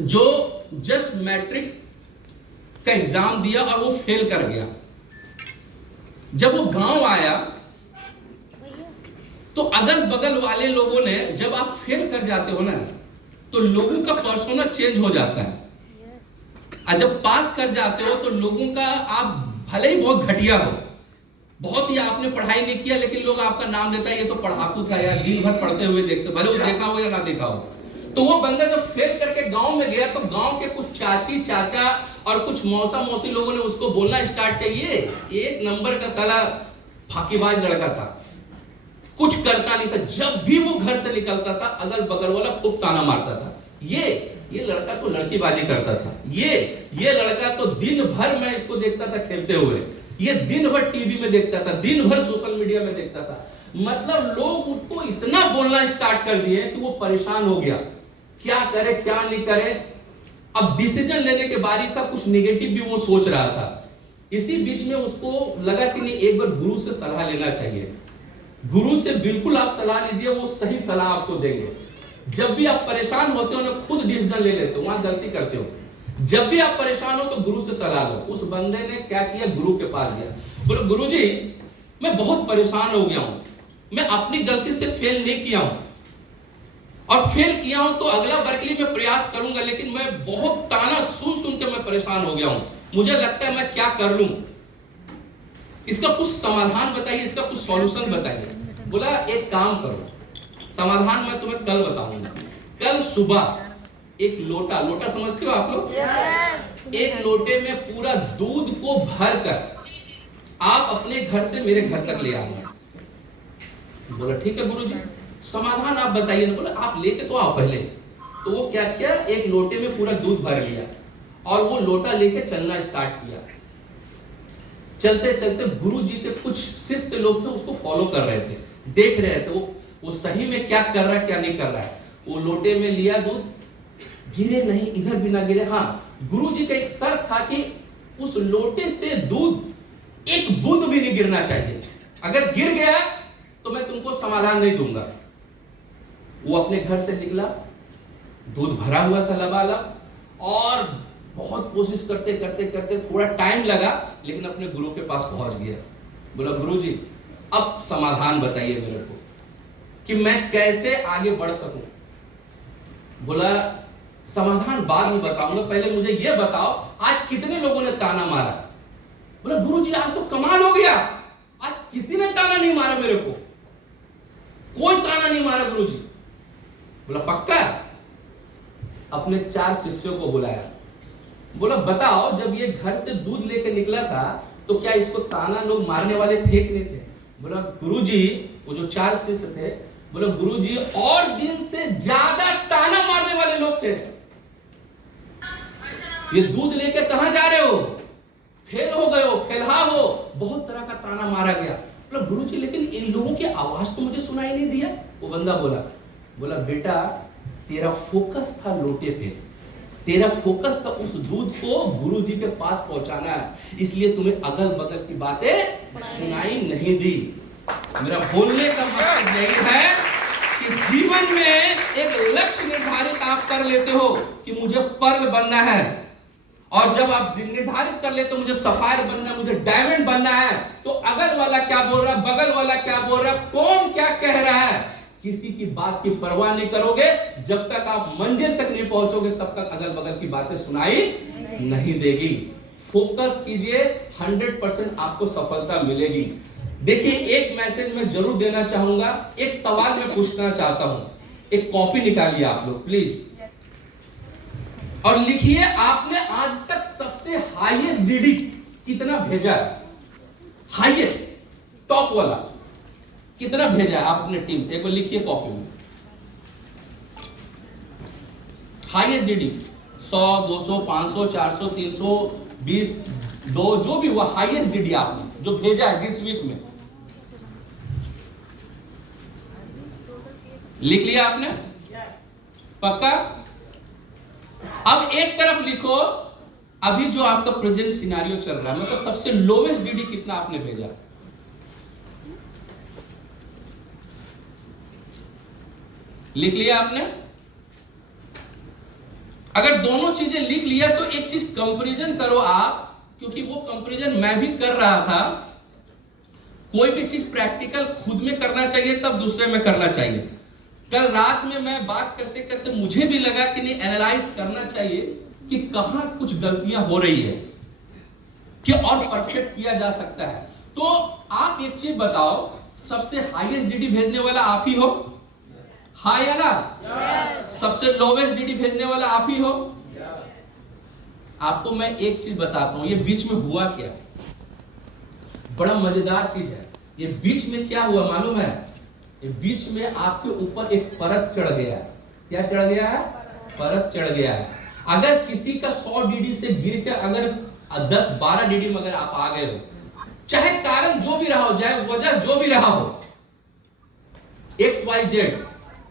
जो just matric का exam दिया और वो फेल कर गया। जब वो गांव आया तो अगल बगल वाले लोगों ने, जब आप फेल कर जाते हो ना तो लोगों का पर्सोना चेंज हो जाता है, और जब पास कर जाते हो तो लोगों का, आप भले ही बहुत घटिया हो, बहुत ही आपने पढ़ाई नहीं किया, लेकिन लोग आपका नाम लेता है ये तो पढ़ाकू था यार, दिन भर पढ़ते हुए देखते, भले वो देखा हो या ना देखा हो। तो वो बंदा जब फेल करके गांव में गया तो गांव के कुछ चाची चाचा और कुछ मौसा मौसी लोगों ने उसको बोलना स्टार्ट किया, ये एक नंबर का साला फाकीबाज लड़का था, कुछ करता नहीं था। जब भी वो घर से निकलता था अगल बगल वाला खूब ताना मारता था, ये लड़का तो लड़कीबाजी करता था, ये लड़का तो दिन भर मैं इसको देखता था खेलते हुए, ये दिन भर टीवी में देखता था, दिन भर सोशल मीडिया में देखता था। मतलब लोग उसको इतना बोलना स्टार्ट कर दिए कि वो परेशान हो गया, क्या करे क्या नहीं करे। अब डिसीजन लेने के बारी था, कुछ नेगेटिव भी वो सोच रहा था। इसी बीच में उसको लगा कि नहीं, एक बार गुरु से सलाह लेना चाहिए। गुरु से बिल्कुल आप सलाह लीजिए, वो सही सलाह आपको देंगे। जब भी आप परेशान होते हो ना, खुद डिसीजन ले लेते हो, वहां गलती करते हो। जब भी आप परेशान हो तो गुरु से सलाह लो। उस बंदे ने क्या किया, गुरु के पास गया, बोले गुरु जी मैं बहुत परेशान हो गया हूं, मैं अपनी गलती से फेल नहीं किया हूं, और फेल किया हूं तो अगला बर्कली में प्रयास करूंगा, लेकिन मैं बहुत ताना सुन सुन के मैं परेशान हो गया हूं, मुझे लगता है मैं क्या कर लूं, इसका कुछ समाधान बताइए, इसका कुछ सॉल्यूशन बताइए। बोला एक काम करो, समाधान मैं तुम्हें कल बताऊंगा। कल सुबह एक लोटा, लोटा समझते हो आप लोग? एक लोटे में पूरा दूध को भरकर आप अपने घर से मेरे घर तक ले आना। बोला ठीक है गुरुजी, समाधान आप बताइए ना। बोला आप लेके तो आओ पहले। तो वो क्या किया, एक लोटे में पूरा दूध भर लिया और वो लोटा लेके चलना स्टार्ट किया। चलते चलते गुरु जी के कुछ शिष्य लोग थे, उसको फॉलो कर रहे थे, देख रहे थे वो सही में क्या कर रहा है क्या नहीं कर रहा है। वो लोटे में लिया दूध, गिरे नहीं, इधर भी ना गिरे। हाँ, गुरु जी का एक शर्त था कि उस लोटे से दूध एक बूंद भी नहीं गिरना चाहिए, अगर गिर गया तो मैं तुमको समाधान नहीं दूंगा। वो अपने घर से निकला, दूध भरा हुआ था लबालब, और बहुत कोशिश करते करते करते थोड़ा टाइम लगा, लेकिन अपने गुरु के पास पहुंच गया। बोला गुरु जी अब समाधान बताइए मेरे को कि मैं कैसे आगे बढ़ सकूं। बोला समाधान बाद में बताऊंगा, पहले मुझे यह बताओ आज कितने लोगों ने ताना मारा। बोला गुरु जी आज तो कमाल हो गया, आज किसी ने ताना नहीं मारा मेरे को, कोई ताना नहीं मारा गुरु जी। बोला पक्का? अपने 4 शिष्यों को बुलाया। बोला बताओ जब ये घर से दूध लेके निकला था तो क्या इसको ताना लोग मारने वाले थे कि नहीं थे? बोला गुरुजी, वो जो 4 शिष्य थे, बोला गुरुजी और दिन से ज्यादा ताना मारने वाले लोग थे। ये दूध लेके कहां जा रहे हो, फेल हो गए हो, फेलहा हो, बहुत तरह का ताना मारा गया। बोला गुरुजी लेकिन इन लोगों की आवाज तो मुझे सुनाई नहीं दिया। वो बंदा बोला बेटा तेरा फोकस था लोटे पे, तेरा फोकस था उस दूध को गुरु जी के पास पहुंचाना है, इसलिए तुम्हें अगल बगल की बातें सुनाई नहीं दी। मेरा बोलने का मकसद यही है कि जीवन में एक लक्ष्य निर्धारित आप कर लेते हो कि मुझे पर्ल बनना है, और जब आप निर्धारित कर लेते हो मुझे सफायर बनना है, मुझे डायमंड बनना है, तो अगल वाला क्या बोल रहा है, बगल वाला क्या बोल रहा है, कौन क्या कह रहा है, किसी की बात की परवाह नहीं करोगे। जब तक आप मंजिल तक नहीं पहुंचोगे तब तक अगल बगल की बातें सुनाई नहीं देगी। फोकस कीजिए, 100% आपको सफलता मिलेगी। देखिए एक मैसेज मैं जरूर देना चाहूंगा, एक सवाल मैं पूछना चाहता हूं। एक कॉपी निकालिए आप लोग प्लीज, और लिखिए आपने आज तक सबसे हाईएस्ट डीडी कितना भेजा है, हाईएस्ट टॉप वाला कितना भेजा है आप अपने टीम से, एक बार लिखिए कॉपी में। हाईएस्ट डीडी 100, 200, 500, 400, 300, 20, 2, जो भी हुआ हाईएस्ट डीडी आपने जो भेजा है जिस वीक में, लिख लिया आपने? पक्का? अब एक तरफ लिखो अभी जो आपका प्रेजेंट सिनेरियो चल रहा है, मतलब सबसे लोवेस्ट डीडी कितना आपने भेजा। लिख लिया आपने? अगर दोनों चीजें लिख लिया तो एक चीज कंपैरिजन करो आप, क्योंकि वो कंपैरिजन मैं भी कर रहा था। कोई भी चीज प्रैक्टिकल खुद में करना चाहिए तब दूसरे में करना चाहिए। कल रात में मैं बात करते करते मुझे भी लगा कि नहीं, एनालाइज करना चाहिए कि कहां कुछ गलतियां हो रही है कि और परफेक्ट किया जा सकता है। तो आप एक चीज बताओ, सबसे हाईएस्ट डीडी भेजने वाला आप ही हो, हाँ या ना? सबसे लोवेस्ट डीडी भेजने वाला आप ही हो। आपको मैं एक चीज बताता हूं, ये बीच में हुआ क्या, बड़ा मजेदार चीज है। ये बीच में क्या हुआ मालूम है? ये बीच में आपके ऊपर एक परत चढ़ गया है। क्या चढ़ गया है? परत चढ़ गया है। अगर किसी का 100 डीडी से गिर के अगर 10-12 डीडी में अगर आप आ गए हो, चाहे कारण जो भी रहा हो, चाहे वजह जो भी रहा हो, XYZ,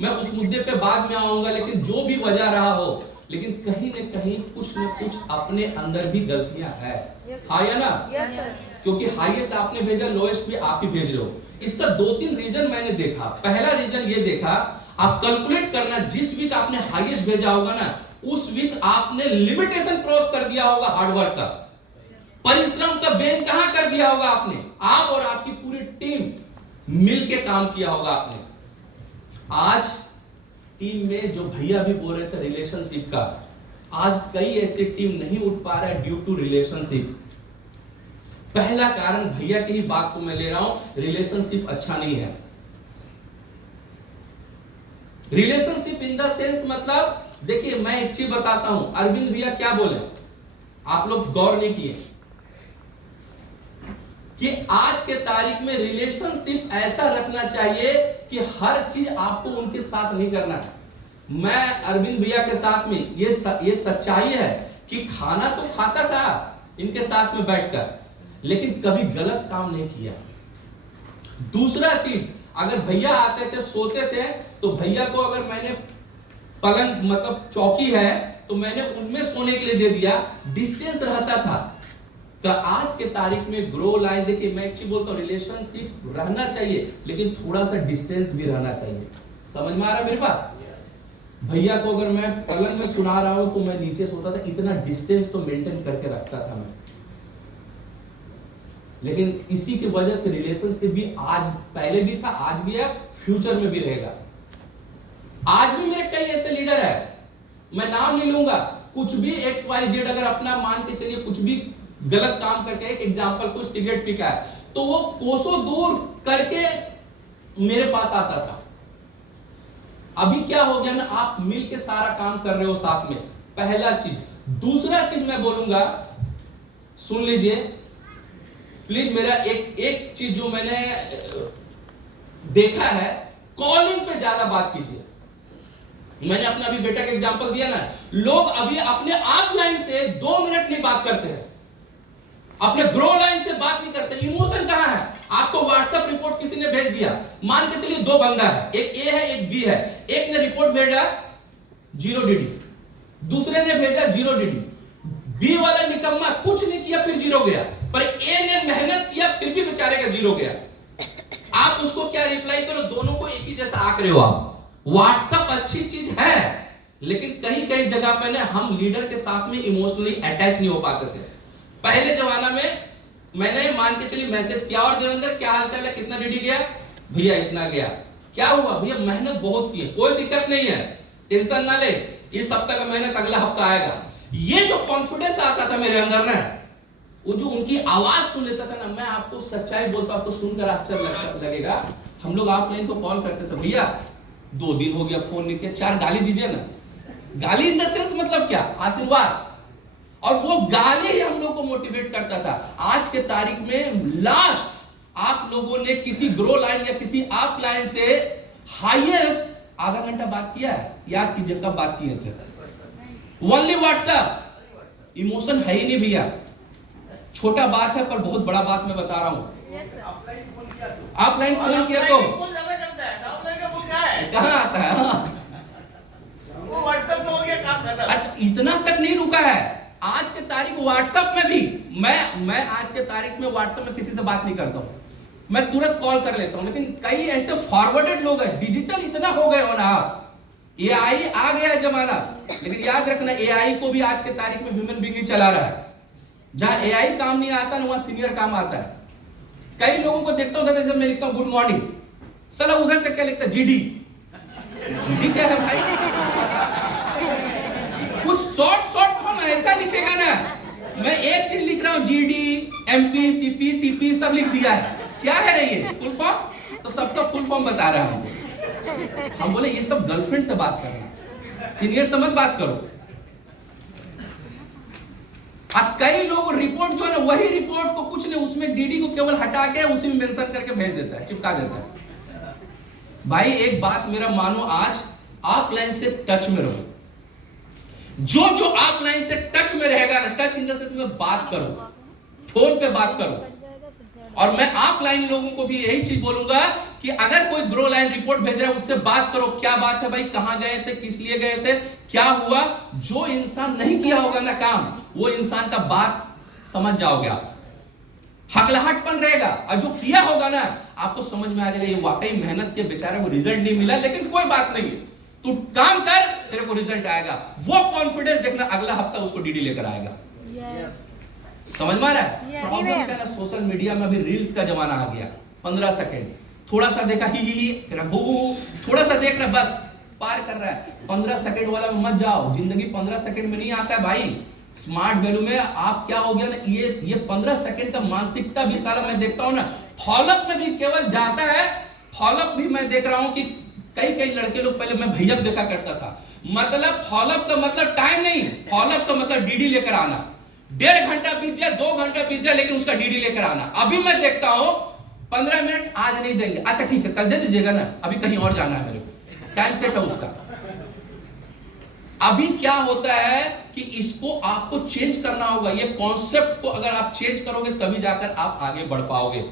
मैं उस मुद्दे पे बाद में आऊंगा, लेकिन जो भी वजह रहा हो, लेकिन कहीं न कहीं कुछ न कुछ अपने अंदर भी गलतियां है, हाँ या ना? क्योंकि हाईएस्ट आपने भेजा, लोएस्ट भी आप ही भेज रहे हो। इसका 2-3 रीजन मैंने देखा। पहला रीजन ये देखा, आप कैलकुलेट करना, जिस वीक आपने हाईएस्ट भेजा होगा ना, उस वीक आपने लिमिटेशन क्रॉस कर दिया होगा, हार्डवर्क का, परिश्रम का बेन कहां कर दिया होगा आपने। आप और आपकी पूरी टीम मिलके काम किया होगा आपने। आज टीम में जो भैया भी बोल रहे थे रिलेशनशिप का, आज कई ऐसे टीम नहीं उठ पा रहा है ड्यू टू रिलेशनशिप। पहला कारण भैया की ही बात को मैं ले रहा हूं, रिलेशनशिप अच्छा नहीं है। रिलेशनशिप इन द सेंस मतलब, देखिए मैं एक चीज बताता हूं, अरविंद भैया क्या बोले, आप लोग गौर नहीं किए कि आज के तारीख में रिलेशनशिप ऐसा रखना चाहिए कि हर चीज आपको उनके साथ नहीं करना है। मैं अरविंद भैया के साथ में ये सच्चाई है कि खाना तो खाता था इनके साथ में बैठकर, लेकिन कभी गलत काम नहीं किया। दूसरा चीज, अगर भैया आते थे सोते थे तो भैया को अगर मैंने पलंग मतलब चौकी है तो मैंने उनमें सोने के लिए दे दिया, डिस्टेंस रहता था। तो आज के तारीख में ग्रो लाइन, देखिए मैं एक चीज बोलता हूं, रिलेशनशिप रहना चाहिए लेकिन थोड़ा सा डिस्टेंस भी रहना चाहिए। समझ में आ रहा है मेरी बात? भैया को अगर मैं पलंग में सुना रहा हूं तो मैं नीचे सोता था, इतना डिस्टेंस तो मेंटेन करके रखता था मैं। लेकिन इसी की वजह से रिलेशनशिप भी आज, पहले भी था, आज भी है, फ्यूचर में भी रहेगा। आज भी मेरे कई ऐसे लीडर है, मैं नाम नहीं लूंगा, कुछ भी XYZ अगर अपना मान के चलिए कुछ भी गलत काम करके, एक एग्जांपल, कुछ सिगरेट पीका है तो वो कोसों दूर करके मेरे पास आता था। अभी क्या हो गया ना, आप मिल के सारा काम कर रहे हो साथ में, पहला चीज। दूसरा चीज मैं बोलूंगा, सुन लीजिए प्लीज, मेरा एक चीज जो मैंने देखा है, कॉलिंग पे ज्यादा बात कीजिए। मैंने अपना अभी बेटा का एग्जांपल दिया ना, लोग अभी अपने आप लाइन से 2 मिनट नहीं बात करते हैं, अपने ग्रो लाइन से बात नहीं करते। इमोशन कहां है? आपको व्हाट्सएप रिपोर्ट किसी ने भेज दिया, मान के चलिए 2 बंदा है, एक ए है एक बी है, एक ने रिपोर्ट भेजा 0 डीडी, दूसरे ने भेजा 0 डीडी। बी वाला निकम्मा कुछ नहीं किया फिर 0 गया, पर ए ने मेहनत किया फिर भी बेचारे का 0 गया। आप उसको क्या रिप्लाई करो? दोनों को एक ही जैसा आंक रहे हो आप। व्हाट्सएप अच्छी चीज है, लेकिन कहीं कहीं जगह पे ना हम लीडर के साथ में इमोशनली अटैच नहीं हो पाते थे। पहले जमाना में मैंने मान के चलिए मैसेज किया, और देवेंद्र क्या हाल चाल है, कितना डीडी गया भैया, इतना गया, क्या हुआ भैया, मेहनत बहुत की है, कोई दिक्कत नहीं है, टेंशन ना ले, इस हफ्ते का मेहनत अगला हफ्ता आएगा। ये जो कॉन्फिडेंस आता था मेरे अंदर ना, वो जो उनकी आवाज सुन लेता था ना, मैं आपको सच्चाई बोलता हूं, आपको सुनकर आश्चर्य लगेगा। हम लोग ऑफलाइन को कॉल करते थे, भैया 2 दिन हो गया फोन नहीं किया, 4 गाली दीजिए ना। गाली इन द सेंस मतलब क्या? आशीर्वाद। और वो गाली ही हम लोग को मोटिवेट करता था। आज के तारीख में लास्ट आप लोगों ने किसी ग्रो लाइन या किसी आप लाइन से हाईएस्ट आधा घंटा बात किया है? याद कीजिए कब बात किए थे? Only WhatsApp. इमोशन है ही नहीं भैया। छोटा बात है पर बहुत बड़ा बात मैं बता रहा हूं। ऑफलाइन फोन किया तो कहां आता है? वो व्हाट्सएप में हो गया काम खत्म। अच्छा, इतना तक नहीं रुका है। आज के तारीख व्हाट्सएप में भी मैं आज के तारीख में व्हाट्सएप में किसी से बात नहीं करता हूं, मैं तुरंत कॉल कर लेता हूं। लेकिन कई ऐसे फॉरवर्डेड लोग हैं, डिजिटल इतना हो गए हो ना, एआई आ गया है जमाना, लेकिन याद रखना एआई को भी आज के तारीख में ह्यूमन बीइंग ही चला रहा है। जहां एआई काम नहीं आता ना वहां सीनियर काम आता है। कई लोगों को देखता हूं जब मैं लिखता हूं गुड मॉर्निंग, साला उधर से क्या लिखता है जीडी। जीडी क्या है भाई? कुछ शॉर्ट फॉर्म ऐसा लिखेगा ना, मैं एक चीज लिख रहा हूं जीडी एमपी सीपी टीपी सब लिख दिया है, क्या है रे ये फुल फॉर्म? तो सबका फुल फॉर्म बता रहा हूं। हम बोले ये सब गर्लफ्रेंड से बात करना, सीनियर से मत बात करो। अब कई लोग रिपोर्ट जो है ना, वही रिपोर्ट को कुछ नहीं, उसमें डीडी को केवल हटा के उसी में मेंशन करके भेज देता है, चिपका देता है। भाई एक बात मेरा मानो, आज ऑफलाइन से टच में रहो। जो ऑफलाइन से टच में रहेगा ना, टच इन द सेंस में बात करो, फोन पे बात करो। और मैं ऑफलाइन लोगों को भी यही चीज बोलूंगा कि अगर कोई ग्रो लाइन रिपोर्ट भेज रहा है उससे बात करो, क्या बात है भाई, कहां गए थे, किस लिए गए थे, क्या हुआ। जो इंसान नहीं किया होगा ना काम, वो इंसान का बात समझ जाओगे आप, हकलाहटपन रहेगा। और जो किया होगा ना, आपको समझ में आ जाएगा ये वाकई मेहनत के, बेचारे को रिजल्ट नहीं मिला, लेकिन कोई बात नहीं है, तू काम कर, तेरे को रिजल्ट आएगा। वो कॉन्फिडेंस देखना, अगला हफ्ता उसको डीडी लेकर आएगा। समझ में आ रहा है? प्रॉब्लम क्या है ना, सोशल मीडिया में अभी रील्स का जमाना आ गया। 15 सेकंड थोड़ा सा देखा, ही तेरा बू, थोड़ा सा देख रहा, बस पार कर रहा है। 15 सेकंड वाला में मत जाओ, जिंदगी 15 सेकंड में नहीं आता है भाई। स्मार्ट वैल्यू में आप क्या हो गया ना, ये 15 सेकंड का मानसिकता भी सारा मैं देखता हूं ना, फॉलोअप में भी केवल जाता है। फॉलोअप भी मैं देख रहा हूं कि कई लड़के लोग, पहले मैं भैया देखा करता था, मतलब फॉलोअप का मतलब टाइम नहीं, फॉलोअप का मतलब डीडी लेकर आना। 1.5 घंटा बीत जाए, 2 घंटा बीत जाए, लेकिन उसका डीडी लेकर आना। अभी मैं देखता हूं 15 मिनट आज नहीं देंगे, अच्छा ठीक है कल दे दीजिएगा ना, अभी कहीं और जाना है मेरे को, टाइम सेट है उसका। अभी क्या होता है कि इसको आपको चेंज करना होगा। ये कॉन्सेप्ट को अगर आप चेंज करोगे तभी जाकर आप आगे बढ़ पाओगे।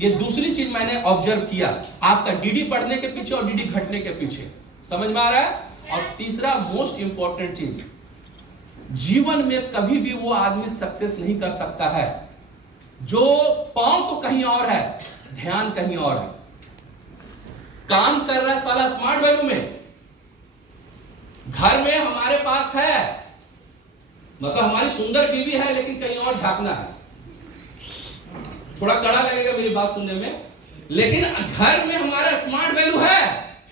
ये दूसरी चीज मैंने ऑब्जर्व किया, आपका डीडी बढ़ने के पीछे और डीडी घटने के पीछे। समझ में आ रहा है? और तीसरा मोस्ट इंपॉर्टेंट चीज, जीवन में कभी भी वो आदमी सक्सेस नहीं कर सकता है जो पांव तो कहीं और है, ध्यान कहीं और है। काम कर रहा है साला स्मार्ट वैल्यू में, घर में हमारे पास है, मतलब हमारी सुंदर बीवी है, लेकिन कहीं और झांकना है। थोड़ा कड़ा लगेगा मेरी बात सुनने में, लेकिन घर में हमारा स्मार्ट वैल्यू है,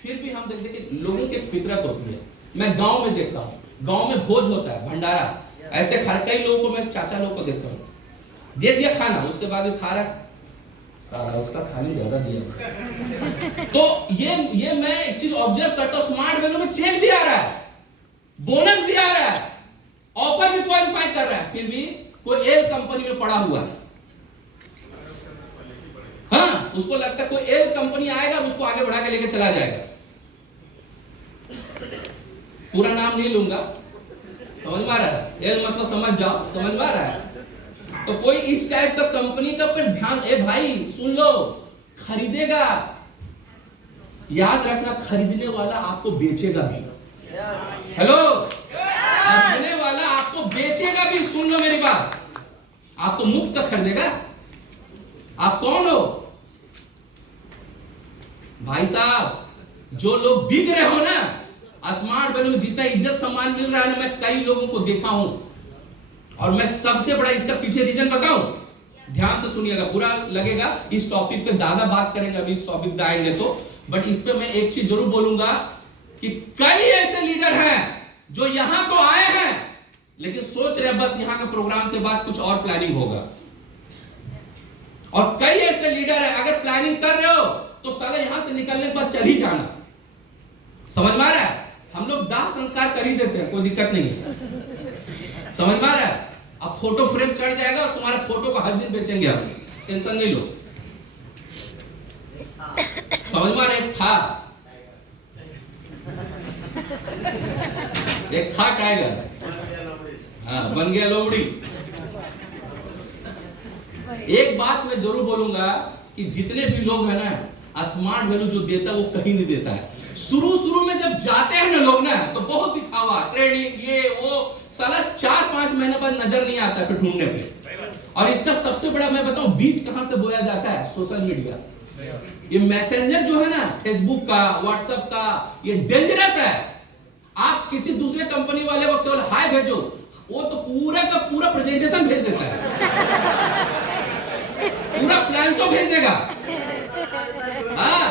फिर भी हम देखते कि लोगों की फितरत होती है। मैं गांव में देखता हूं, गांव में भोज होता है, भंडारा, ऐसे कई लोगों को मैं चाचा लोगों को देखता हूं, दे दिया खाना, उसके बाद भी खा रहा सारा, उसका खाली ज्यादा दिया। तो ये मैं एक चीज ऑब्जर्व करता हूं, स्मार्ट वैल्यू में चेक भी आ रहा है, बोनस भी आ रहा है, ऑफर भी क्वालिफाई कर रहा है, फिर भी कोई एल कंपनी में पड़ा हुआ है। हाँ, उसको लगता है कोई एल कंपनी आएगा, उसको आगे बढ़ा के लेके चला जाएगा। पूरा नाम नहीं लूंगा, समझ में आ रहा है? एल मतलब समझ जाओ, समझ में आ रहा है? तो कोई इस टाइप का कंपनी का पर ध्यान, ए भाई सुन लो, खरीदेगा, याद रखना, खरीदने वाला आपको बेचेगा भी। हेलो, खरीदने वाला आपको बेचेगा भी। सुन लो मेरी बात, आपको मुफ्त का खरीदेगा? आप कौन हो भाई साहब? जो लोग बिक रहे हो ना, स्मार्ट वैल्यू में जितना इज्जत सम्मान मिल रहा है ना, मैं कई लोगों को देखा हूं, और मैं सबसे बड़ा इसका पीछे रीजन बताऊं, ध्यान से सुनिएगा, बुरा लगेगा, इस टॉपिक पे ज्यादा बात करेंगे अभी, इस टॉपिक पे आएंगे तो, बट इस पे मैं एक चीज जरूर बोलूंगा कि कई ऐसे लीडर हैं जो यहां तो आए हैं, लेकिन सोच रहे हैं बस यहां का प्रोग्राम के बाद कुछ और प्लानिंग होगा। और कई ऐसे लीडर हैं, अगर प्लानिंग कर रहे हो तो साला यहां से निकलने के बाद चल ही जाना। समझ में आ रहा है? हम लोग दाह संस्कार कर ही देते हैं, कोई दिक्कत नहीं है। समझ में आ रहा है? अब फोटो फ्रेम चढ़ जाएगा और तुम्हारे फोटो को हर दिन बेचेंगे हम, टेंशन नहीं लो। समझ में आ रहा है? एक था टाइगर, हाँ बन गया लोमड़ी। एक बात मैं जरूर बोलूंगा कि जितने भी लोग हैं ना, स्मार्ट वैल्यू जो देता है वो कहीं नहीं देता है। शुरू में जब जाते हैं ना लोग ना, तो बहुत दिखावा, ट्रेडिंग, ये वो, साला 4-5 महीने बाद नजर नहीं आता फिर ढूंढने पे। और इसका सबसे बड़ा मैं बताऊं बीज कहां से बोया जाता है? Social media. ये मैसेंजर जो है ना, फेसबुक का, व्हाट्सएप का, ये डेंजरस है। आप किसी दूसरे कंपनी वाले को केवल हाय भेजो, वो तो पूरा का पूरा प्रेजेंटेशन भेज देता है, पूरा प्लान सो भेज देगा। हाँ,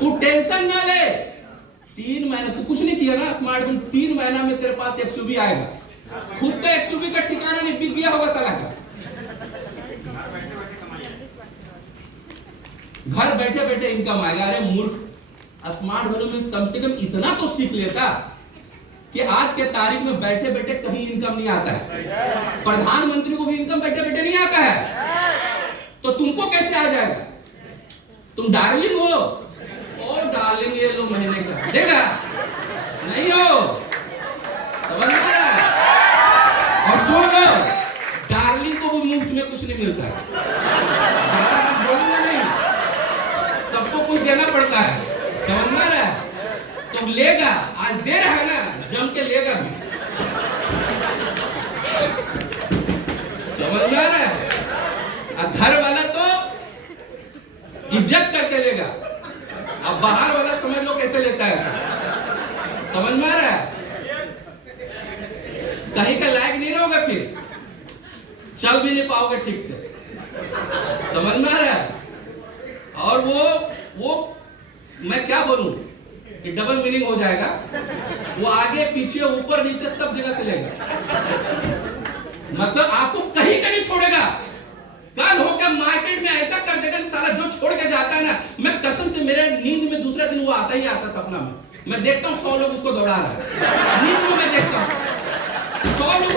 तू टेंशन ना ले, 3 महीने तू कुछ नहीं किया ना स्मार्टफोन, 3 महीना में तेरे पास एक्सयूवी आएगा। खुद का एक्सयूवी का ठिकाना नहीं, बिक गया होगा साला का। घर बैठे बैठे इनकम आएगा। अरे मूर्ख, स्मार्टफोन में कम से कम इतना तो सीख लेता कि आज के तारीख में बैठे बैठे कहीं इनकम नहीं आता है। प्रधानमंत्री को भी इनकम बैठे बैठे नहीं आता है, तो तुमको कैसे आ जाएगा? तुम डार्लिंग हो, और डार्लिंग ये लो महीने का देगा नहीं हो, समझ में आ रहा है? और सुन लो, डार्लिंग को भी मुफ्त में कुछ नहीं मिलता है, नहीं, सबको कुछ देना पड़ता है, समझ में आ रहा है? तो लेगा, आज दे रहा है ना, जम के लेगा भी, समझ में आ रहा है? घर वाला तो इज्जत करके लेगा, अब बाहर वाला समझ लो कैसे लेता है, समझ में आ रहा है? कहीं का लायक नहीं रहोगे, फिर चल भी नहीं पाओगे ठीक से, समझ में आ रहा है? और वो मैं क्या बोलूं कि डबल मीनिंग हो जाएगा, वो आगे पीछे ऊपर नीचे सब जगह से लेगा, मतलब आपको कहीं का नहीं छोड़ेगा। कल होकर मार्केट में ऐसा कर देगा सारा, जो छोड़ के जाता है ना, मैं कसम से मेरे नींद में दूसरे दिन वो आता ही आता सपना में, मैं देखता हूँ 100 लोग उसको दौड़ा रहा है, नींद में मैं देखता हूँ 100 लोग